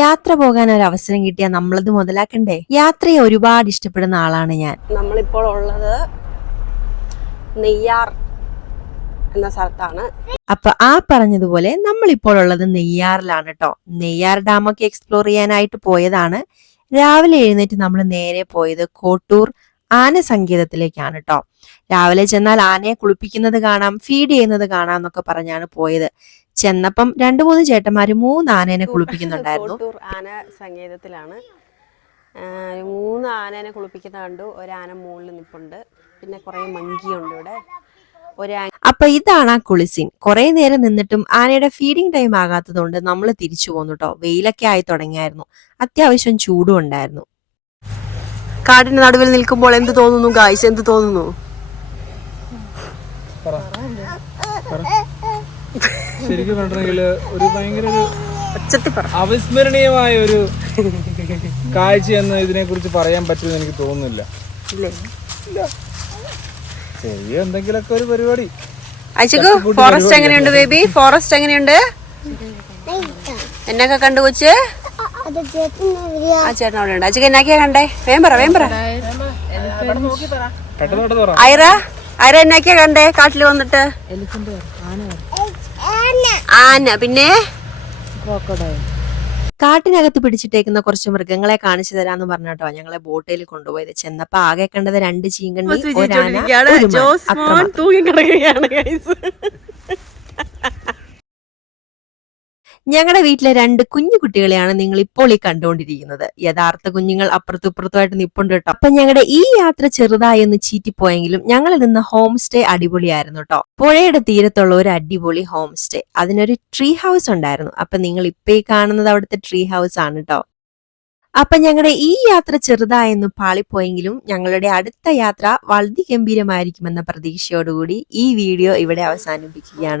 യാത്ര പോകാൻ ഒരു അവസരം കിട്ടിയാൽ നമ്മളത് മുതലാക്കണ്ടേ? യാത്രയെ ഒരുപാട് ഇഷ്ടപ്പെടുന്ന ആളാണ് ഞാൻ. നമ്മളിപ്പോൾ ഉള്ളത് നെയ്യാർ എന്ന സ്ഥലത്താണ്. അപ്പൊ ആ പറഞ്ഞതുപോലെ നമ്മളിപ്പോൾ ഉള്ളത് നെയ്യാറിലാണ് കേട്ടോ നെയ്യാർ ഡാമൊക്കെ എക്സ്പ്ലോർ ചെയ്യാനായിട്ട് പോയതാണ്. രാവിലെ എഴുന്നേറ്റ് നമ്മൾ നേരെ പോയത് കോട്ടൂർ ആന സങ്കേതത്തിലേക്കാണ് കേട്ടോ രാവിലെ ചെന്നാൽ ആനയെ കുളിപ്പിക്കുന്നത് കാണാം ഫീഡ് ചെയ്യുന്നത് കാണാം എന്നൊക്കെ പറഞ്ഞാണ് പോയത്. ചെന്നപ്പം രണ്ടു മൂന്ന് ചേട്ടന്മാര് മൂന്ന് ആനേനെ കുളിപ്പിക്കുന്നുണ്ടായിരുന്നു ആന സംഗീതത്തിലാണ്. മൂന്ന് ആനേനെ കുളിപ്പിക്കുന്ന കണ്ടു. ഒരാന മുകളിൽ നിൽപ്പുണ്ട് പിന്നെ കുറേ മങ്കിയുണ്ട് ഇവിടെ. ഒരാ അപ്പൊ ഇതാണ് ആ കുളിസിൻ. കുറെ നേരം നിന്നിട്ടും ആനയുടെ ഫീഡിംഗ് ടൈം ആകാത്തതുകൊണ്ട് നമ്മൾ തിരിച്ചു പോന്നു കേട്ടോ വെയിലൊക്കെ ആയി തുടങ്ങിയായിരുന്നു. അത്യാവശ്യം ചൂടും ഉണ്ടായിരുന്നു. കാടിന്റെ നടുവിൽ നിൽക്കുമ്പോൾ എന്ത് തോന്നുന്നു ഗായ്സ് എന്ത് തോന്നുന്നു? ശരിക്കും പറഞ്ഞിട്ടുണ്ടെങ്കിൽ ഒരു ഭയങ്കര ഒരു അവിസ്മരണീയമായ ഒരു കാഴ്ച എന്ന് ഇതിനെ കുറിച്ച് പറയാൻ പറ്റുമെന്ന് എനിക്ക് തോന്നുന്നില്ല. ചെറിയ എന്തെങ്കിലൊക്കെ ഒരു പരിപാടി. ഫോറസ്റ്റ് എങ്ങനെയുണ്ട് ബേബി? ഫോറസ്റ്റ് എങ്ങനെയുണ്ട്? എന്നൊക്കെ കണ്ടു കൊച്ച്? ആ ചേട്ടൻ അവിടെ ഉണ്ട്. അച്ഛക്ക് എന്നാക്കിയാ കണ്ടേ? വേം പറ വേം പറ. ഐറ ഐറ എന്നാക്കിയാ കണ്ടേ കാട്ടിൽ വന്നിട്ട്? ആന പിന്നെ? കാട്ടിനകത്ത് പിടിച്ചിട്ടേക്കുന്ന കുറച്ച് മൃഗങ്ങളെ കാണിച്ചു തരാന്ന് പറഞ്ഞിട്ടോ ഞങ്ങളെ ബോട്ടിൽ കൊണ്ടുപോയത്. ചെന്നപ്പോ ആകെ കണ്ടത് രണ്ട് ചീങ്കണ്ണി ഒരാന ഞങ്ങളുടെ വീട്ടിലെ രണ്ട് കുഞ്ഞു കുട്ടികളെയാണ് നിങ്ങൾ ഇപ്പോൾ ഈ കണ്ടുകൊണ്ടിരിക്കുന്നത് യഥാർത്ഥ കുഞ്ഞുങ്ങൾ അപ്പുറത്തും ഇപ്പുറത്തുമായിട്ട് നിപ്പുണ്ട് കേട്ടോ. അപ്പൊ ഞങ്ങളുടെ ഈ യാത്ര ചെറുതായി ഒന്ന് ചീറ്റിപ്പോയെങ്കിലും ഞങ്ങൾ നിന്ന് ഹോം സ്റ്റേ അടിപൊളിയായിരുന്നു കേട്ടോ. പുഴയുടെ തീരത്തുള്ള ഒരു അടിപൊളി ഹോം സ്റ്റേ അതിനൊരു ട്രീ ഹൗസ് ഉണ്ടായിരുന്നു. അപ്പൊ നിങ്ങൾ ഇപ്പൊ ഈ കാണുന്നത് അവിടുത്തെ ട്രീ ഹൗസ് ആണ് കേട്ടോ. അപ്പൊ ഞങ്ങളുടെ ഈ യാത്ര ചെറുതായെന്ന് പാളിപ്പോയെങ്കിലും ഞങ്ങളുടെ അടുത്ത യാത്ര വളരെ ഗംഭീരമായിരിക്കുമെന്ന പ്രതീക്ഷയോടുകൂടി ഈ വീഡിയോ ഇവിടെ അവസാനിപ്പിക്കുകയാണ്.